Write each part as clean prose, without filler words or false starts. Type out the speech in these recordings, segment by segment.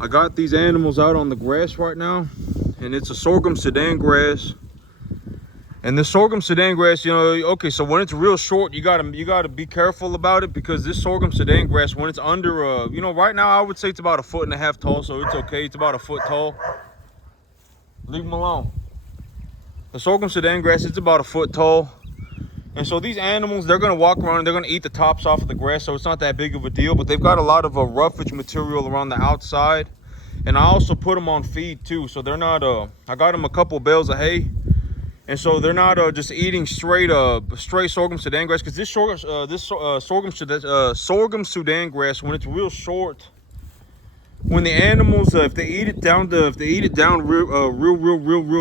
I got these animals out on the grass right now, and it's a sorghum Sudan grass. And the sorghum Sudan grass, okay, so when it's real short, you gotta be careful about it, because this sorghum Sudan grass, when it's under, right now I would say it's about 1.5 feet tall, so it's okay. It's about 1 foot tall. Leave them alone. The sorghum Sudan grass, it's about 1 foot tall. And so these animals, they're gonna walk around and they're gonna eat the tops off of the grass, so it's not that big of a deal. But they've got a lot of roughage material around the outside. And I also put them on feed too, so they're not, I got them a couple bales of hay. And so they're not just eating straight sorghum Sudan grass, because this sorghum Sudan grass, when it's real short, when the animals, if they eat it down real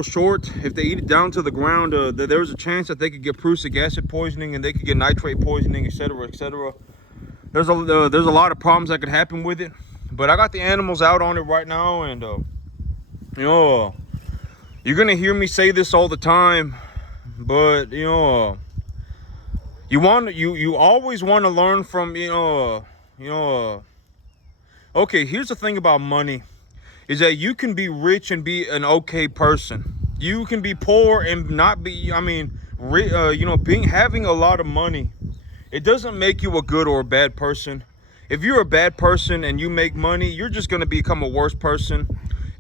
short, if they eat it down to the ground, there's a chance that they could get prussic acid poisoning, and they could get nitrate poisoning, etc., etc. There's a lot of problems that could happen with it. But I got the animals out on it right now, and you're gonna hear me say this all the time, but you always want to learn from okay, here's the thing about money, is that you can be rich and be an okay person. You can be poor and not be, having a lot of money, it doesn't make you a good or a bad person. If you're a bad person and you make money, you're just going to become a worse person.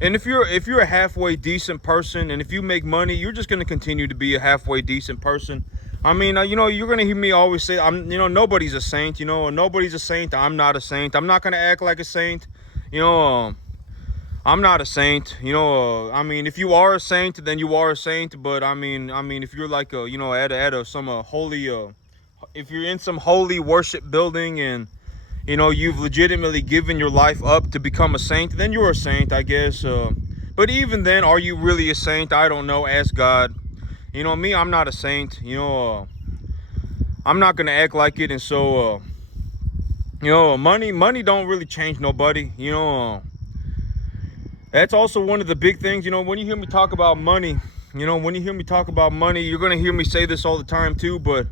And if you're a halfway decent person, and if you make money, you're just going to continue to be a halfway decent person. I mean, you're going to hear me always say, nobody's a saint, nobody's a saint. I'm not a saint. I'm not going to act like a saint. I'm not a saint. If you are a saint, then you are a saint. But I mean, if you're like some holy, if you're in some holy worship building, and you've legitimately given your life up to become a saint, then you're a saint, I guess. But even then, are you really a saint? I don't know. Ask God. Me, I'm not a saint. I'm not gonna act like it. And so, money don't really change nobody. That's also one of the big things. When you hear me talk about money, you're gonna hear me say this all the time too. But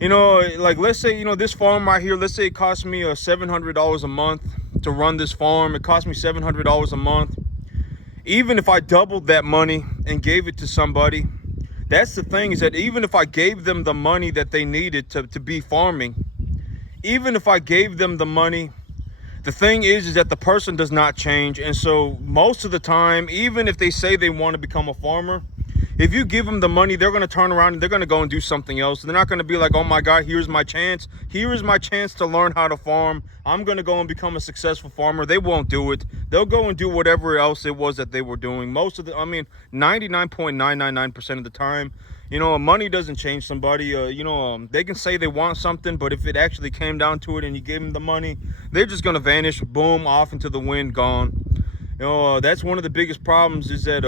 like, let's say, this farm right here, let's say it costs me $700 a month to run this farm. It cost me $700 a month. Even if I doubled that money and gave it to somebody, that's the thing, is that even if I gave them the money that they needed to be farming, even if I gave them the money, the thing is that the person does not change. And so most of the time, even if they say they want to become a farmer, if you give them the money, they're going to turn around and they're going to go and do something else. They're not going to be like, oh my God, here's my chance. Here is my chance to learn how to farm. I'm going to go and become a successful farmer. They won't do it. They'll go and do whatever else it was that they were doing. 99.999% of the time, money doesn't change somebody. They can say they want something, but if it actually came down to it and you gave them the money, they're just going to vanish, boom, off into the wind, gone. That's one of the biggest problems, is that,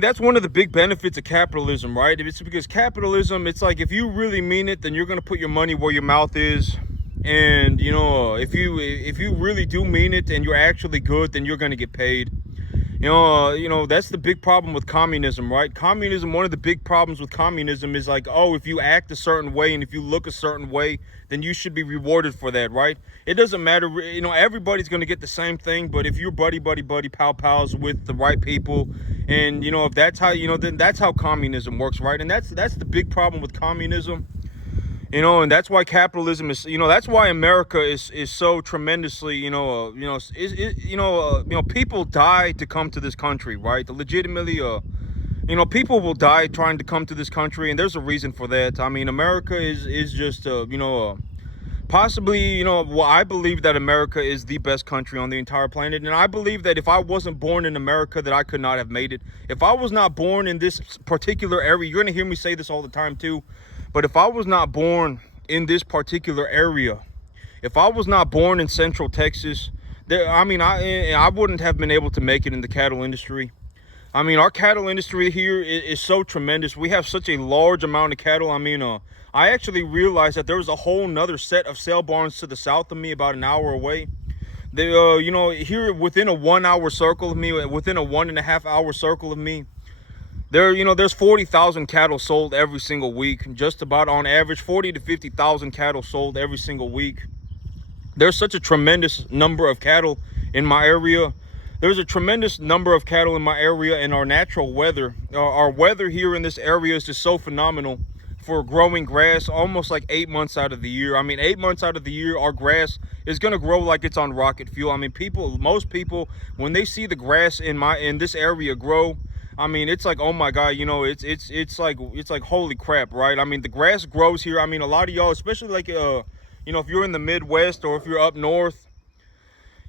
that's one of the big benefits of capitalism, right? It's because capitalism, it's like, if you really mean it, then you're going to put your money where your mouth is. And, if you really do mean it and you're actually good, then you're going to get paid. That's the big problem with communism, right? Communism, one of the big problems with communism is like, oh, if you act a certain way and if you look a certain way, then you should be rewarded for that, right? It doesn't matter, everybody's going to get the same thing. But if you're buddy, pals with the right people, and, if that's how, then that's how communism works, right? And that's the big problem with communism. And that's why capitalism is, that's why America is so tremendously, people die to come to this country, right? Legitimately, people will die trying to come to this country, and there's a reason for that. I mean, America is just, possibly, I believe that America is the best country on the entire planet. And I believe that if I wasn't born in America, that I could not have made it. If I was not born in this particular area, you're going to hear me say this all the time too, but if I was not born in this particular area, if I was not born in Central Texas, I wouldn't have been able to make it in the cattle industry. I mean, our cattle industry here is so tremendous. We have such a large amount of cattle. I actually realized that there was a whole nother set of sale barns to the south of me, about an hour away. They, here within a 1 hour circle of me, within a 1.5 hour circle of me, there's 40,000 cattle sold every single week. Just about on average, 40 to 50,000 cattle sold every single week. There's such a tremendous number of cattle in my area. There's a tremendous number of cattle in my area, and our natural weather, our weather here in this area is just so phenomenal for growing grass almost like 8 months out of the year. I mean, 8 months out of the year, our grass is going to grow like it's on rocket fuel. I mean, most people, when they see the grass in this area grow, I mean, it's like, oh my God, you know, it's like holy crap, right? I mean, the grass grows here. I mean, a lot of y'all, especially like you know, if you're in the Midwest or if you're up north,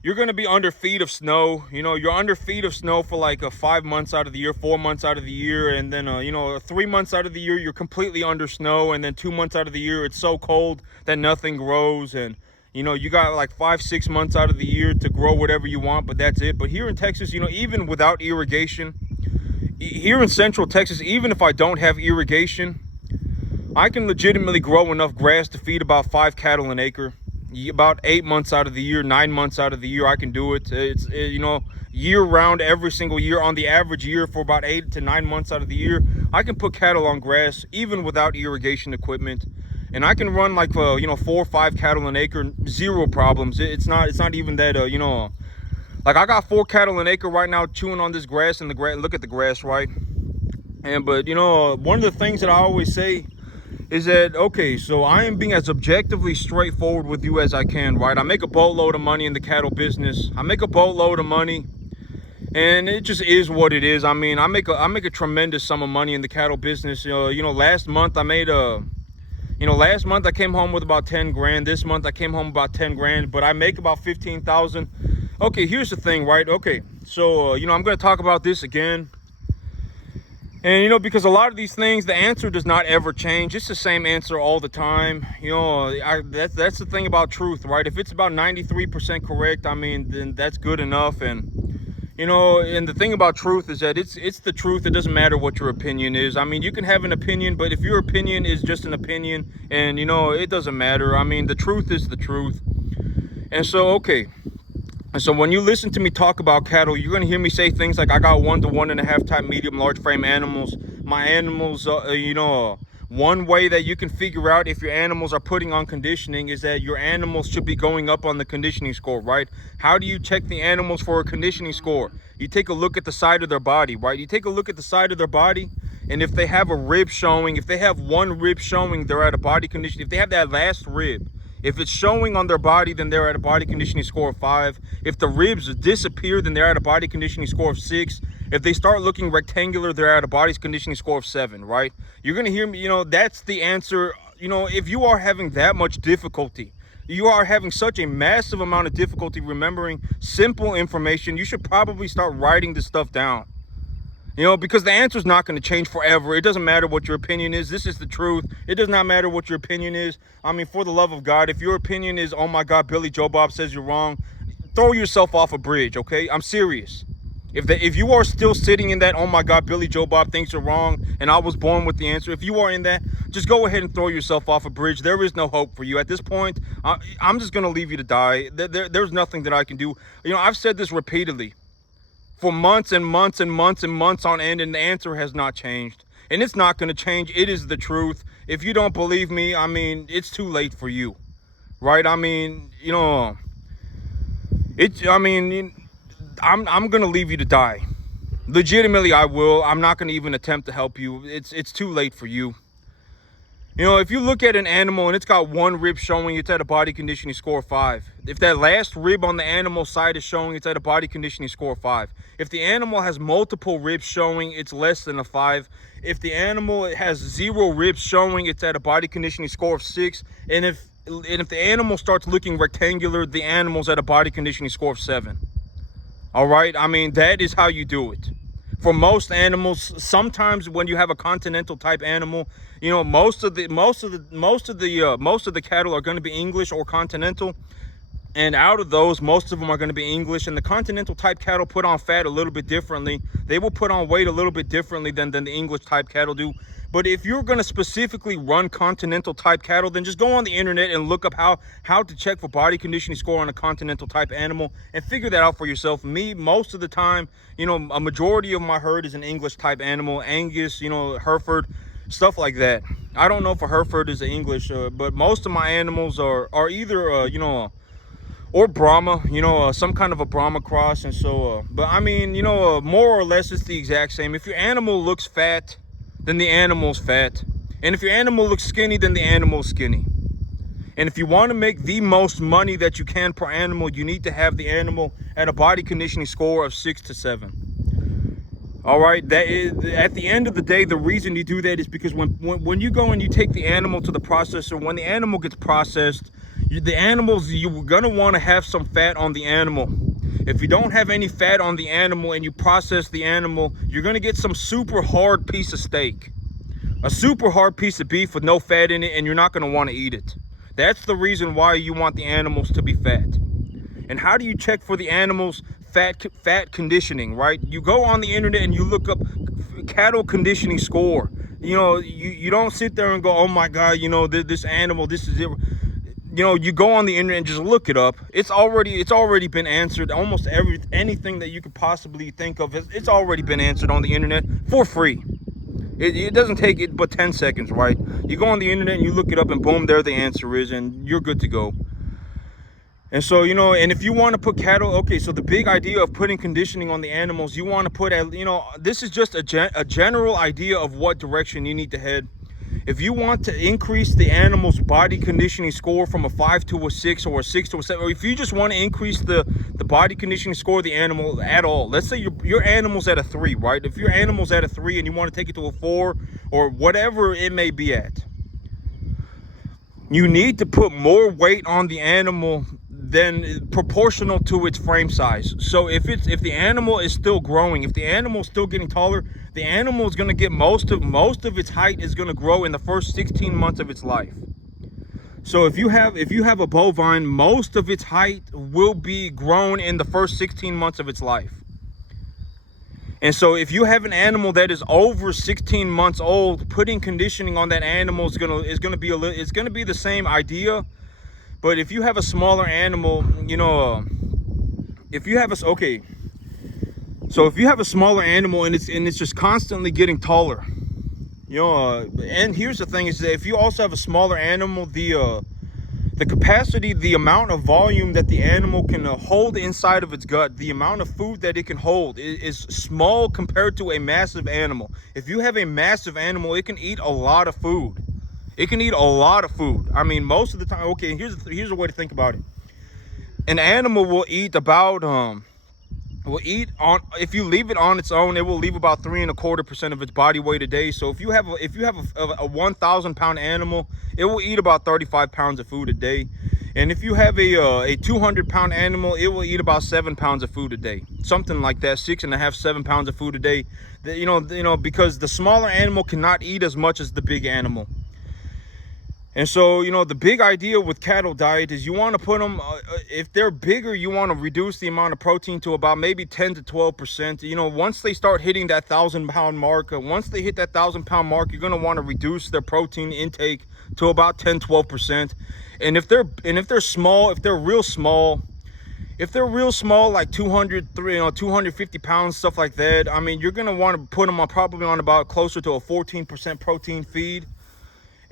you're going to be under feet of snow. You know, you're under feet of snow for like 5 months out of the year, 4 months out of the year. And then, you know, 3 months out of the year, you're completely under snow. And then 2 months out of the year, it's so cold that nothing grows. And, you know, you got like 5, 6 months out of the year to grow whatever you want, but that's it. But here in Texas, you know, even without irrigation, here in Central Texas, even if I don't have irrigation, I can legitimately grow enough grass to feed about 5 cattle an acre. About 8 months out of the year, 9 months out of the year, I can do it. You know, year round, every single year, on the average year, for about 8 to 9 months out of the year, I can put cattle on grass even without irrigation equipment, and I can run like you know, 4 or 5 cattle an acre, zero problems. It's not even that you know, like I got 4 cattle an acre right now chewing on this grass, and the grass, look at the grass, right? And but you know, one of the things that I always say is that, okay, so I am being as objectively straightforward with you as I can, right? I make a boatload of money in the cattle business. I make a boatload of money, and it just is what it is. I mean, I make a tremendous sum of money in the cattle business. You know, last month I made last month I came home with about 10 grand. This month I came home about 10 grand, but I make about 15,000. Okay, here's the thing, right? Okay, so you know, I'm going to talk about this again. And, you know, because a lot of these things, the answer does not ever change. It's the same answer all the time. You know, that's the thing about truth, right? If it's about 93% correct, I mean, then that's good enough. And, you know, and the thing about truth is that it's the truth. It doesn't matter what your opinion is. I mean, you can have an opinion, but if your opinion is just an opinion, and, you know, it doesn't matter. I mean, the truth is the truth. And so, okay. And so when you listen to me talk about cattle, you're going to hear me say things like I got 1 to 1.5 type medium large frame animals. My animals, you know, one way that you can figure out if your animals are putting on conditioning is that your animals should be going up on the conditioning score, right? How do you check the animals for a conditioning score? You take a look at the side of their body, right? You take a look at the side of their body, and if they have a rib showing, if they have one rib showing, they're at a body condition. If they have that last rib, if it's showing on their body, then they're at a body conditioning score of 5. If the ribs disappear, then they're at a body conditioning score of 6. If they start looking rectangular, they're at a body conditioning score of 7, right? You're going to hear me, you know, that's the answer. You know, if you are having that much difficulty, you are having such a massive amount of difficulty remembering simple information, you should probably start writing this stuff down. You know, because the answer is not going to change forever. It doesn't matter what your opinion is. This is the truth. It does not matter what your opinion is. I mean, for the love of God, if your opinion is, oh my God, Billy Joe Bob says you're wrong, throw yourself off a bridge, okay? I'm serious. If you are still sitting in that, oh my God, Billy Joe Bob thinks you're wrong, and I was born with the answer, if you are in that, just go ahead and throw yourself off a bridge. There is no hope for you. At this point, I'm just going to leave you to die. There's nothing that I can do. You know, I've said this repeatedly for months and months and months and months on end, and the answer has not changed, and it's not going to change. It is the truth. If you don't believe me, I mean, it's too late for you, right? I mean, you know, I'm going to leave you to die. Legitimately, I will. I'm not going to even attempt to help you. It's too late for you. You know, if you look at an animal and it's got one rib showing, it's at a body conditioning score of 5. If that last rib on the animal side is showing, it's at a body conditioning score of 5. If the animal has multiple ribs showing, it's less than a 5. If the animal has 0 ribs showing, it's at a body conditioning score of 6. And if the animal starts looking rectangular, the animal's at a body conditioning score of 7. All right? I mean, that is how you do it. For most animals, sometimes when you have a continental type animal, you know, most of the cattle are going to be English or continental, and out of those, most of them are going to be English. And the continental type cattle put on fat a little bit differently. They will put on weight a little bit differently than the English type cattle do. But if you're going to specifically run continental type cattle, then just go on the internet and look up how to check for body conditioning score on a continental type animal and figure that out for yourself. Me, most of the time, you know, a majority of my herd is an English type animal, Angus, you know, Hereford, stuff like that. I don't know if a Hereford is an English, but most of my animals are either, you know, or Brahma, some kind of a Brahma cross. And so, but I mean, more or less it's the exact same. If your animal looks fat, then the animal's fat. And if your animal looks skinny, then the animal's skinny. And if you want to make the most money that you can per animal, you need to have the animal at a body conditioning score of 6 to 7. All right, that is, at the end of the day, the reason you do that is because when you go and you take the animal to the processor, when the animal gets processed, you're gonna want to have some fat on the animal. If you don't have any fat on the animal and you process the animal, you're gonna get some super hard piece of steak, a super hard piece of beef with no fat in it, and you're not gonna want to eat it. That's the reason why you want the animals to be fat. And how do you check for the animals' fat conditioning, right? You go on the internet and you look up cattle conditioning score. You don't sit there and go, oh my God, this animal, this is it. You go on the internet and just look it up. It's already been answered. Almost anything that you could possibly think of, it's already been answered on the internet for free. It doesn't take it but 10 seconds, right? You go on the internet and you look it up and boom, there the answer is, and you're good to go. And so, and if you want to put cattle, okay, so the big idea of putting conditioning on the animals, you want to put, this is just a general idea of what direction you need to head. If you want to increase the animal's body conditioning score from a 5 to a 6 or a 6 to a 7, or if you just want to increase the body conditioning score of the animal at all, let's say your animal's at a 3, right? If your animal's at a 3 and you want to take it to a 4 or whatever it may be at, you need to put more weight on the animal than proportional to its frame size. So if the animal is still growing, if the animal is still getting taller, the animal is going to get most of its height is going to grow in the first 16 months of its life. So if you have a bovine, most of its height will be grown in the first 16 months of its life. And so if you have an animal that is over 16 months old, putting conditioning on that animal is going to be the same idea. But if you have a smaller animal, if you have a smaller animal and it's just constantly getting taller, and here's the thing is that if you also have a smaller animal, the capacity, the amount of volume that the animal can hold inside of its gut, the amount of food that it can hold is small compared to a massive animal. If you have a massive animal, it can eat a lot of food. It can eat a lot of food. I mean, most of the time, okay, here's a way to think about it. An animal will eat about, if you leave it on its own, it will leave about 3.25% of its body weight a day. So if you have a 1,000 pound animal, it will eat about 35 pounds of food a day. And if you have a 200 pound animal, it will eat about 7 pounds of food a day, something like that, 6.5, 7 pounds of food a day. Because the smaller animal cannot eat as much as the big animal. And so, the big idea with cattle diet is you want to put them, if they're bigger, you want to reduce the amount of protein to about maybe 10 to 12%. Once they start hitting that 1,000 pound mark, once they hit that 1,000 pound mark, you're going to want to reduce their protein intake to about 10, 12%. And if they're small, if they're real small, like 250 pounds, stuff like that, I mean, you're going to want to put them probably on about closer to a 14% protein feed.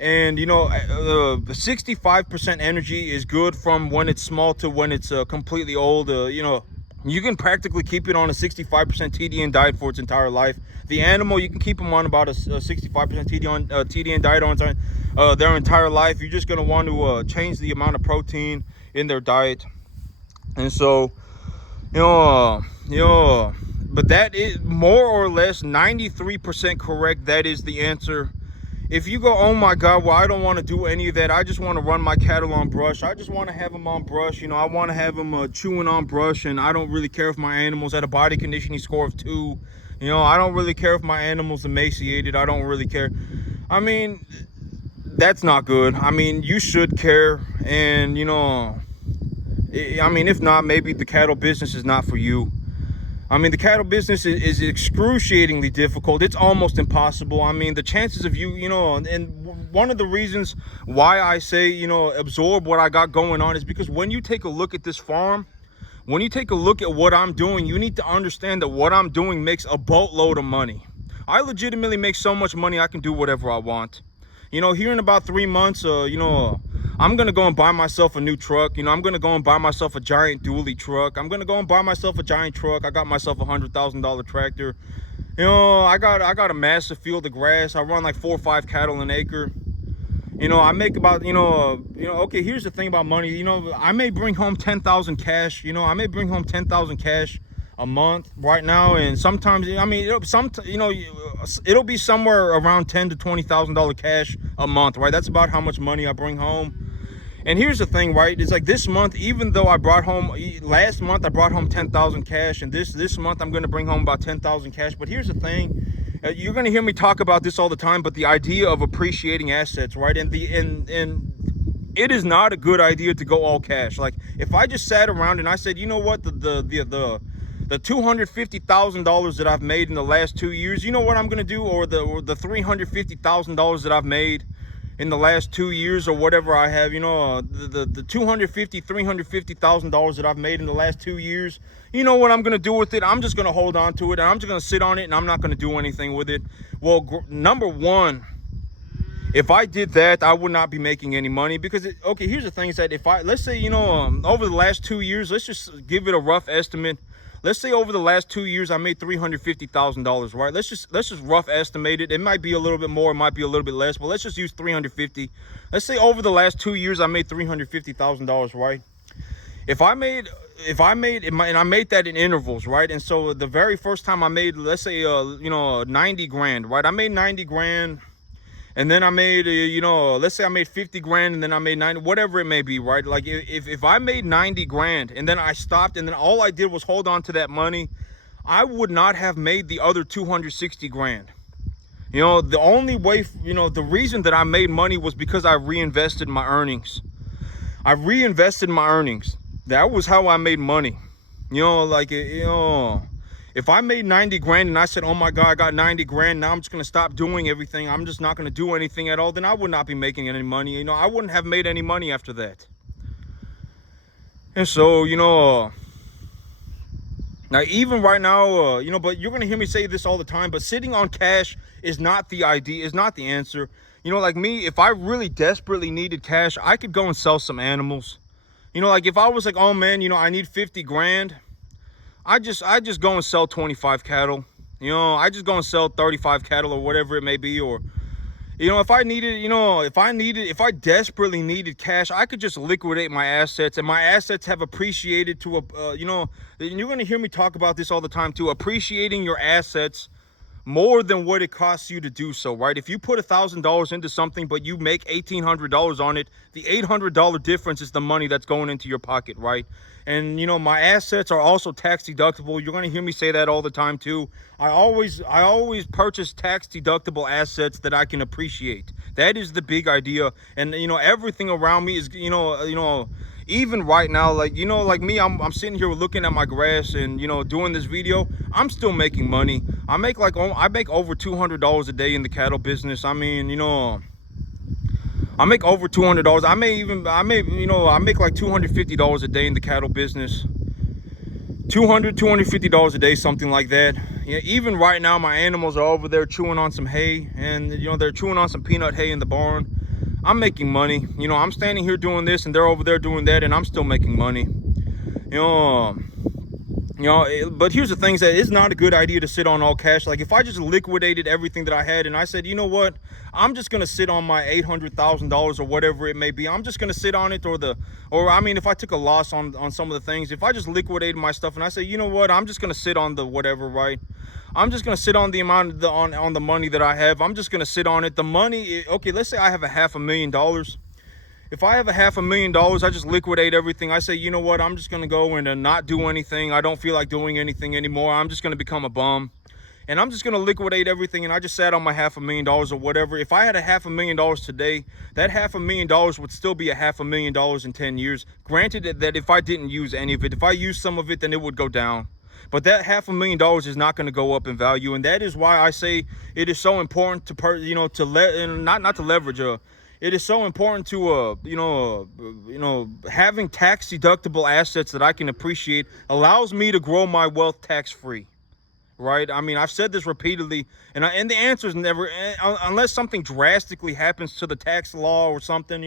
And 65% energy is good from when it's small to when it's completely old. You can practically keep it on a 65% TDN diet for its entire life. The animal, you can keep them on about a 65% TDN diet on their entire life. You're just going to want to change the amount of protein in their diet. And so, but that is more or less 93% correct. That is the answer. If you go, oh my God, well, I don't want to do any of that. I just want to run my cattle on brush. I just want to have them on brush. I want to have them chewing on brush, and I don't really care if my animal's at a body conditioning score of 2. I don't really care if my animal's emaciated. I don't really care. I mean, that's not good. I mean, you should care. And, if not, maybe the cattle business is not for you. I mean, the cattle business is excruciatingly difficult. It's almost impossible. I mean, the chances of you, and one of the reasons why I say, absorb what I got going on is because when you take a look at this farm, when you take a look at what I'm doing, you need to understand that what I'm doing makes a boatload of money. I legitimately make so much money, I can do whatever I want. Here in about 3 months, I'm going to go and buy myself a new truck. You know, I'm going to go and buy myself a giant dually truck. I'm going to go and buy myself a giant truck. I got myself a $100,000 tractor. You know, I got a massive field of grass. I run like 4 or 5 cattle an acre. You know, I make about, okay, here's the thing about money. You know, I may bring home 10,000 cash. You know, I may bring home 10,000 cash a month right now. And sometimes, I mean, it'll be somewhere around $10,000 to $20,000 cash a month, right? That's about how much money I bring home. And here's the thing, right? It's like this month, even though last month I brought home 10,000 cash, and this month I'm going to bring home about 10,000 cash. But here's the thing. You're going to hear me talk about this all the time, but the idea of appreciating assets, right? And it is not a good idea to go all cash. Like, if I just sat around and I said, you know what, the $250,000 that I've made in the last 2 years, you know what I'm going to do? Or the $350,000 that I've made in the last 2 years, or whatever I have, you know, the $350,000 that I've made in the last 2 years, you know what I'm going to do with it? I'm just going to hold on to it, and I'm just going to sit on it, and I'm not going to do anything with it. Well, number one, if I did that, I would not be making any money, because okay, here's the thing, is that let's say, you know, over the last 2 years, let's just give it a rough estimate. Let's say over the last 2 years, I made $350,000, right? Let's just rough estimate it. It might be a little bit more, it might be a little bit less, but let's just use 350. Let's say over the last 2 years, I made $350,000, right? If I made, and I made that in intervals, right? And so the very first time I made, let's say, 90 grand, right? I made 90 grand. And then I made, let's say I made 50 grand, and then I made 90, whatever it may be, right? Like, if I made 90 grand and then I stopped, and then all I did was hold on to that money, I would not have made the other 260 grand. You know, the only way, the reason that I made money was because I reinvested my earnings. I reinvested my earnings. That was how I made money. You know, like, if I made 90 grand and I said, oh my God, I got 90 grand, now I'm just going to stop doing everything, I'm just not going to do anything at all, then I would not be making any money. You know, I wouldn't have made any money after that. And so, now even right now, but you're going to hear me say this all the time, but sitting on cash is not the idea, is not the answer. You know, like me, if I really desperately needed cash, I could go and sell some animals. You know, like if I was like, oh man, I need 50 grand. I just go and sell 25 cattle. You know, I just go and sell 35 cattle or whatever it may be. Or, if I desperately needed cash, I could just liquidate my assets, and my assets have appreciated to and you're going to hear me talk about this all the time too, appreciating your assets more than what it costs you to do so, right? If you put $1,000 into something, but you make $1,800 on it, the $800 difference is the money that's going into your pocket, right? And, my assets are also tax deductible. You're going to hear me say that all the time too. I always purchase tax deductible assets that I can appreciate. That is the big idea. And, everything around me is, even right now, like me, I'm sitting here looking at my grass and, doing this video. I'm still making money. I make over $200 a day in the cattle business. I mean, I make over $200. I make like $250 a day in the cattle business. $250 a day, something like that. Yeah, even right now, my animals are over there chewing on some hay, and they're chewing on some peanut hay in the barn. I'm making money. I'm standing here doing this, and they're over there doing that, and I'm still making money. But here's the thing, is that it's not a good idea to sit on all cash. Like, if I just liquidated everything that I had and I said, you know what, I'm just going to sit on my $800,000 or whatever it may be. I'm just going to sit on it, if I took a loss on some of the things, if I just liquidated my stuff and I say, you know what, I'm just going to sit on the whatever, right? I'm just going to sit on the amount on the money that I have. I'm just going to sit on it. The money, okay, let's say I have $500,000. If I have $500,000, I just liquidate everything. I say, you know what, I'm just going to go and not do anything. I don't feel like doing anything anymore. I'm just going to become a bum. And I'm just going to liquidate everything. And I just sat on my $500,000 or whatever. If I had $500,000 today, that $500,000 would still be $500,000 in 10 years. Granted that if I didn't use any of it, if I used some of it, then it would go down. But that $500,000 is not going to go up in value. And that is why I say it is so important to not to leverage it is so important to, having tax deductible assets that I can appreciate allows me to grow my wealth tax-free, right? I mean, I've said this repeatedly, and the answer is never, unless something drastically happens to the tax law or something,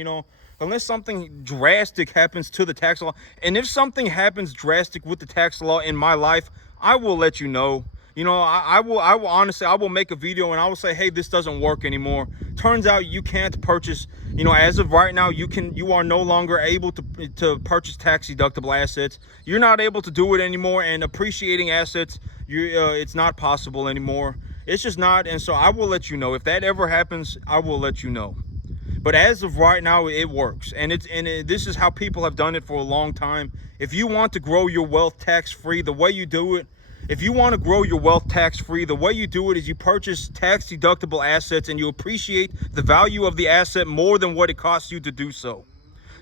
unless something drastic happens to the tax law. And if something happens drastic with the tax law in my life, I will let you know. You know, I will honestly, I will make a video and I will say, hey, this doesn't work anymore. Turns out you can't purchase, you know, as of right now, you are no longer able to purchase tax deductible assets. You're not able to do it anymore, and appreciating assets, it's not possible anymore. It's just not. And so I will let you know if that ever happens. I will let you know. But as of right now, it works, and this is how people have done it for a long time. If you want to grow your wealth tax-free, the way you do it, if you want to grow your wealth tax-free, the way you do it is you purchase tax-deductible assets and you appreciate the value of the asset more than what it costs you to do so.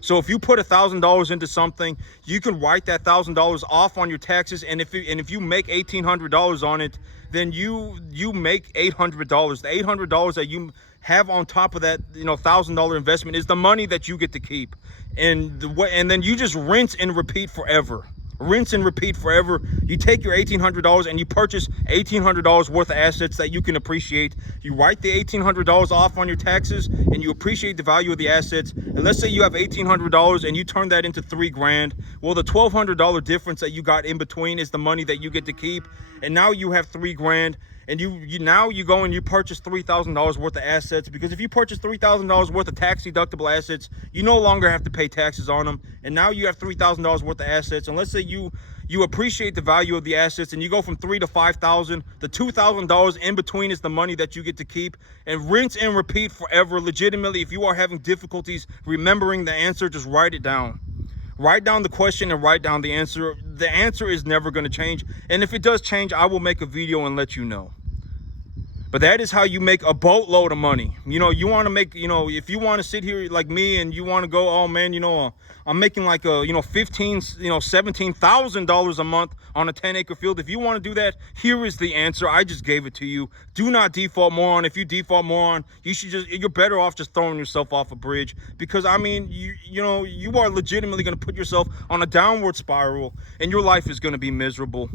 So if you put $1,000 into something, you can write that $1,000 off on your taxes, and if you make $1,800 on it, then you make $800. The $800 that you have on top of that, you know, $1,000 investment is the money that you get to keep, and then you just rinse and repeat forever. Rinse and repeat forever. You take your $1,800 and you purchase $1,800 worth of assets that you can appreciate. You write the $1,800 off on your taxes and you appreciate the value of the assets. And let's say you have $1,800 and you turn that into $3,000. Well, the $1,200 difference that you got in between is the money that you get to keep. And now you have $3,000. And you go and you purchase $3,000 worth of assets, because if you purchase $3,000 worth of tax deductible assets, you no longer have to pay taxes on them. And now you have $3,000 worth of assets. And let's say you appreciate the value of the assets and you go from $3,000 to $5,000. The $2,000 in between is the money that you get to keep, and rinse and repeat forever. Legitimately, if you are having difficulties remembering the answer, just write it down. Write down the question and write down the answer. The answer is never going to change. And if it does change, I will make a video and let you know. But that is how you make a boatload of money. You know, you want to make, you know, if you want to sit here like me and you want to go, oh man, you know, I'm making like a, you know, $17,000 a month on a 10-acre field. If you want to do that, here is the answer. I just gave it to you. Do not default moron. If you default moron, you're better off just throwing yourself off a bridge, because I mean, you know, you are legitimately going to put yourself on a downward spiral and your life is going to be miserable.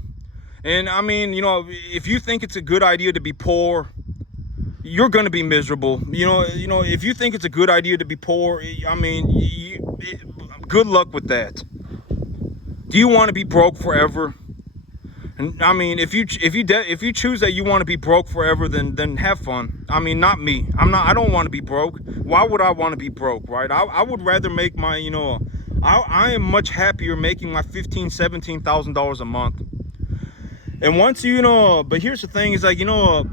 And I mean, you know, if you think it's a good idea to be poor, you're going to be miserable. You know, if you think it's a good idea to be poor, I mean, good luck with that. Do you want to be broke forever? And I mean, if you choose that you want to be broke forever, then have fun. I mean, not me. I don't want to be broke. Why would I want to be broke, right? I would rather make my, you know, I am much happier making my $15,000, $17,000 a month. And once you know, but here's the thing, is like, I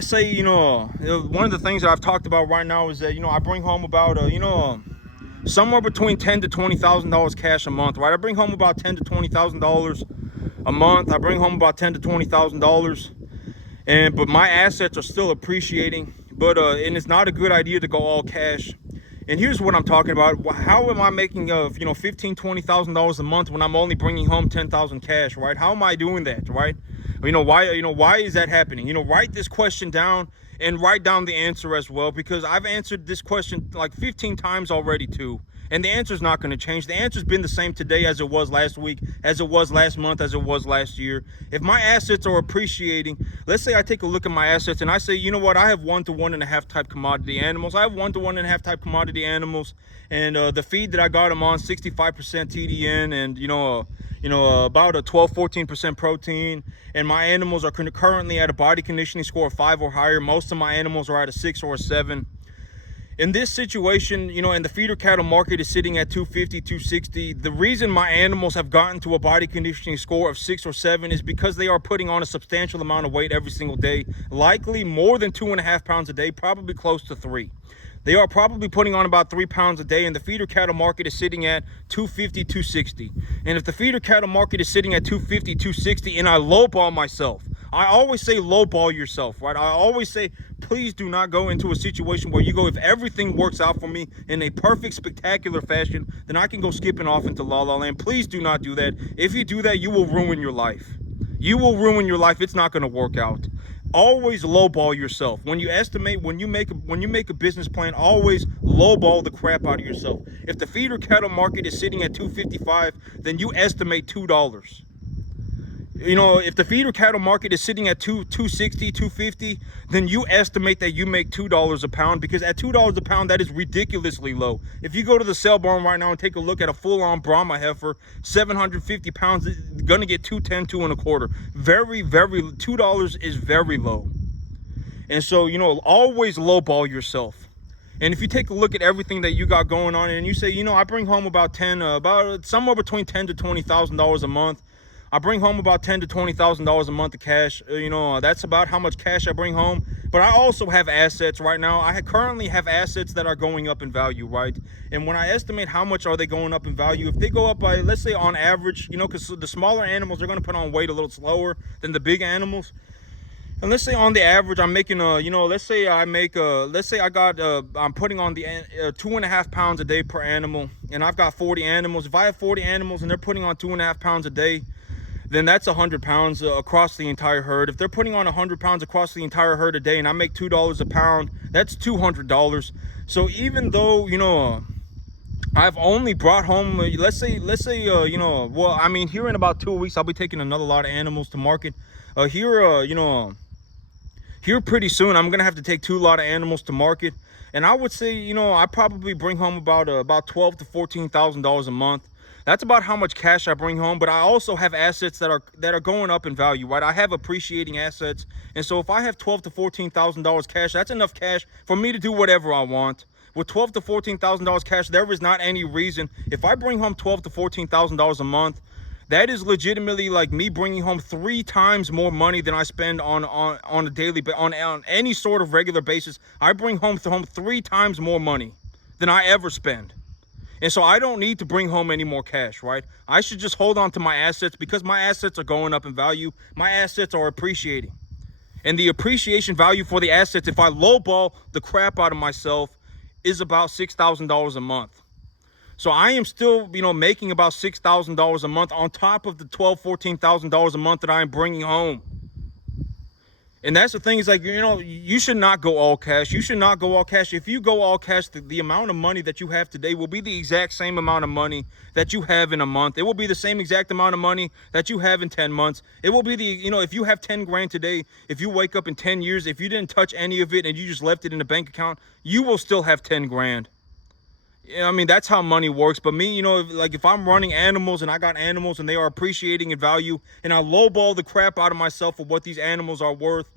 say, you know, one of the things that I've talked about right now is that, you know, I bring home about, somewhere between $10,000 to $20,000 cash a month, right? I bring home about $10,000 to $20,000 a month. I bring home about $10,000 to $20,000, but my assets are still appreciating. But and it's not a good idea to go all cash. And here's what I'm talking about. How am I making $15,000, $20,000 a month when I'm only bringing home $10,000 cash, right? How am I doing that, right? Why is that happening? Write this question down and write down the answer as well, because I've answered this question like 15 times already too. And the answer's not going to change. The answer's been the same today as it was last week, as it was last month, as it was last year. If my assets are appreciating, let's say I take a look at my assets and I say, you know what, I have 1 to 1.5 type commodity animals. I have 1 to 1.5 type commodity animals, and the feed that I got them on, 65% TDN, and about a 12-14% protein. And my animals are currently at a body conditioning score of 5 or higher. Most of my animals are at a 6 or a 7. In this situation, and the feeder cattle market is sitting at 250, 260. The reason my animals have gotten to a body conditioning score of 6 or 7 is because they are putting on a substantial amount of weight every single day, likely more than 2.5 pounds a day, probably close to 3. They are probably putting on about 3 pounds a day, and the feeder cattle market is sitting at 250, 260. And if the feeder cattle market is sitting at 250, 260, and I lowball myself, I always say lowball yourself, right? I always say, please do not go into a situation where you go, if everything works out for me in a perfect, spectacular fashion, then I can go skipping off into La La Land. Please do not do that. If you do that, you will ruin your life. You will ruin your life. It's not going to work out. Always lowball yourself. When you estimate, when you make a business plan, always lowball the crap out of yourself. If the feeder cattle market is sitting at $255, then you estimate $2. You know, if the feeder cattle market is sitting at 260, 250, then you estimate that you make $2 a pound, because at $2 a pound, that is ridiculously low. If you go to the sale barn right now and take a look at a full-on Brahma heifer, 750 pounds, it's gonna get 210, 2.25. Very, very, $2 is very low. And so, you know, always lowball yourself. And if you take a look at everything that you got going on and you say, you know, I bring home about somewhere between $10,000 to $20,000 a month. I bring home about $10,000 to $20,000 a month of cash. You know, that's about how much cash I bring home. But I also have assets right now. I currently have assets that are going up in value, right? And when I estimate how much are they going up in value, if they go up by, let's say on average, you know, because the smaller animals are going to put on weight a little slower than the big animals. And let's say on the average, I'm making you know, let's say I make let's say I got I'm putting on the 2.5 pounds a day per animal, and I've got 40 animals. If I have 40 animals and they're putting on 2.5 pounds a day, then that's 100 pounds across the entire herd. If they're putting on 100 pounds across the entire herd a day and I make $2 a pound, that's $200. So even though, you know, I've only brought home, let's say, you know, well, I mean, here in about 2 weeks, I'll be taking another lot of animals to market. You know, here pretty soon, I'm gonna have to take 2 lot of animals to market. And I would say, you know, I probably bring home about $12,000 to $14,000 a month. That's about how much cash I bring home. But I also have assets that are going up in value, right? I have appreciating assets, and so if I have $12,000 to $14,000 cash, that's enough cash for me to do whatever I want. With $12,000 to $14,000 cash, there is not any reason. If I bring home $12,000 to $14,000 a month, that is legitimately like me bringing home 3 times more money than I spend on a daily, on any sort of regular basis. I bring home 3 times more money than I ever spend. And so I don't need to bring home any more cash, right? I should just hold on to my assets, because my assets are going up in value. My assets are appreciating. And the appreciation value for the assets, if I lowball the crap out of myself, is about $6,000 a month. So I am still, you know, making about $6,000 a month on top of the $12,000, $14,000 a month that I am bringing home. And that's the thing, is like, you know, you should not go all cash. You should not go all cash. If you go all cash, the amount of money that you have today will be the exact same amount of money that you have in a month. It will be the same exact amount of money that you have in 10 months. It will be you know, if you have 10 grand today, if you wake up in 10 years, if you didn't touch any of it and you just left it in a bank account, you will still have 10 grand. I mean, that's how money works. But me, you know, like if I'm running animals and I got animals and they are appreciating in value, and I lowball the crap out of myself for what these animals are worth,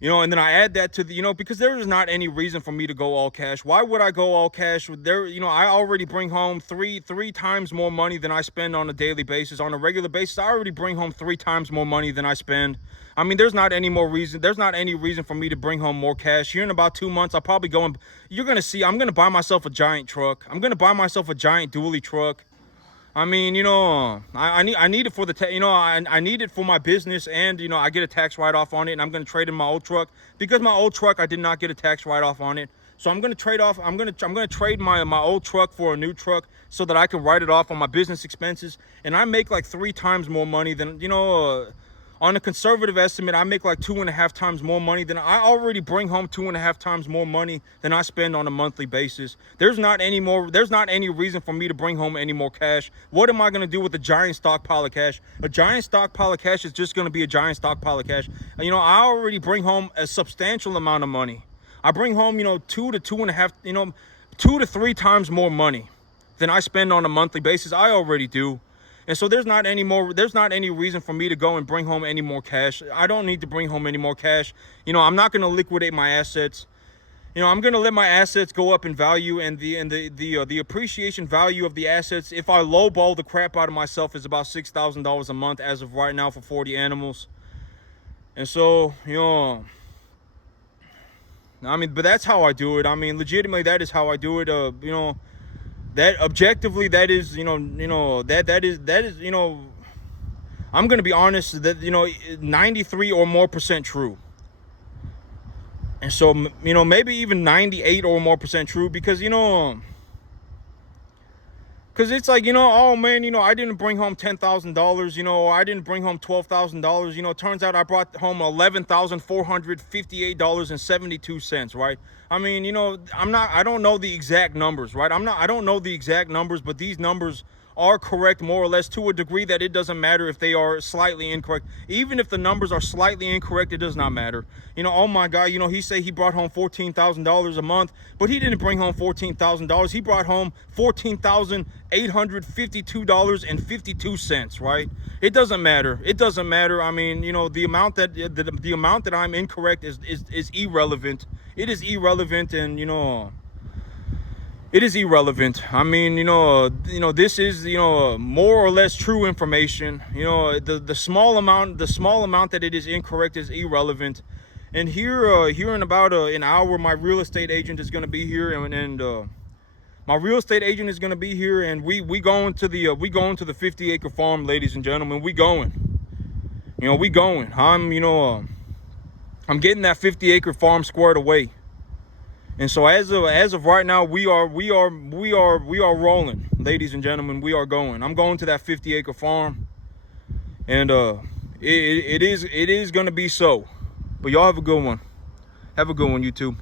you know, and then I add that to the, you know, because there is not any reason for me to go all cash. Why would I go all cash? There, you know, I already bring home three times more money than I spend on a daily basis. On a regular basis, I already bring home 3 times more money than I spend. I mean, there's not any reason for me to bring home more cash. Here in about 2 months, I'll probably go and, you're going to see, I'm going to buy myself a giant truck. I'm going to buy myself a giant dually truck. I mean, you know, I need it for the, you know, I need it for my business, and, you know, I get a tax write-off on it, and I'm going to trade in my old truck, because my old truck, I did not get a tax write-off on it. So I'm going to trade off, I'm going to trade my old truck for a new truck so that I can write it off on my business expenses. And I make like 3 times more money than, you know, on a conservative estimate, I make like 2.5 times more money than I already bring home. 2.5 times more money than I spend on a monthly basis. There's not any reason for me to bring home any more cash. What am I going to do with a giant stockpile of cash? A giant stockpile of cash is just going to be a giant stockpile of cash. You know, I already bring home a substantial amount of money. I bring home, you know, 2 to 3 times more money than I spend on a monthly basis. I already do. And so there's not any reason for me to go and bring home any more cash. I don't need to bring home any more cash. You know, I'm not going to liquidate my assets. You know, I'm going to let my assets go up in value, and the appreciation value of the assets, if I lowball the crap out of myself, is about $6,000 a month as of right now for 40 animals. And so, you know, I mean, but that's how I do it. I mean, legitimately, that is how I do it. You know, that objectively, that is, that is, you know, I'm going to be honest, that, you know, 93 or more % true. And so, you know, maybe even 98 or more % true, because, you know, because it's like, you know, oh man, you know, I didn't bring home $10,000, you know, or I didn't bring home $12,000, you know, turns out I brought home $11,458.72, right? I mean, you know, I don't know the exact numbers, right? I don't know the exact numbers, but these numbers are correct more or less, to a degree that it doesn't matter if they are slightly incorrect. Even if the numbers are slightly incorrect, it does not matter. You know, oh my God, you know, he said he brought home $14,000 a month, but he didn't bring home $14,000. He brought home $14,852.52, right? It doesn't matter. It doesn't matter. I mean, you know, the amount that I'm incorrect is irrelevant. It is irrelevant, and you know, it is irrelevant. I mean, you know, this is, you know, more or less true information. You know, the small amount that it is incorrect is irrelevant. And here in about an hour, my real estate agent is going to be here, and my real estate agent is going to be here, and we going to the 50-acre farm, ladies and gentlemen. We going. You know, we going. I'm getting that 50-acre farm squared away. And so as of right now, we are rolling, ladies and gentlemen. We are going. I'm going to that 50-acre farm, and it is going to be so. But y'all have a good one. Have a good one, YouTube.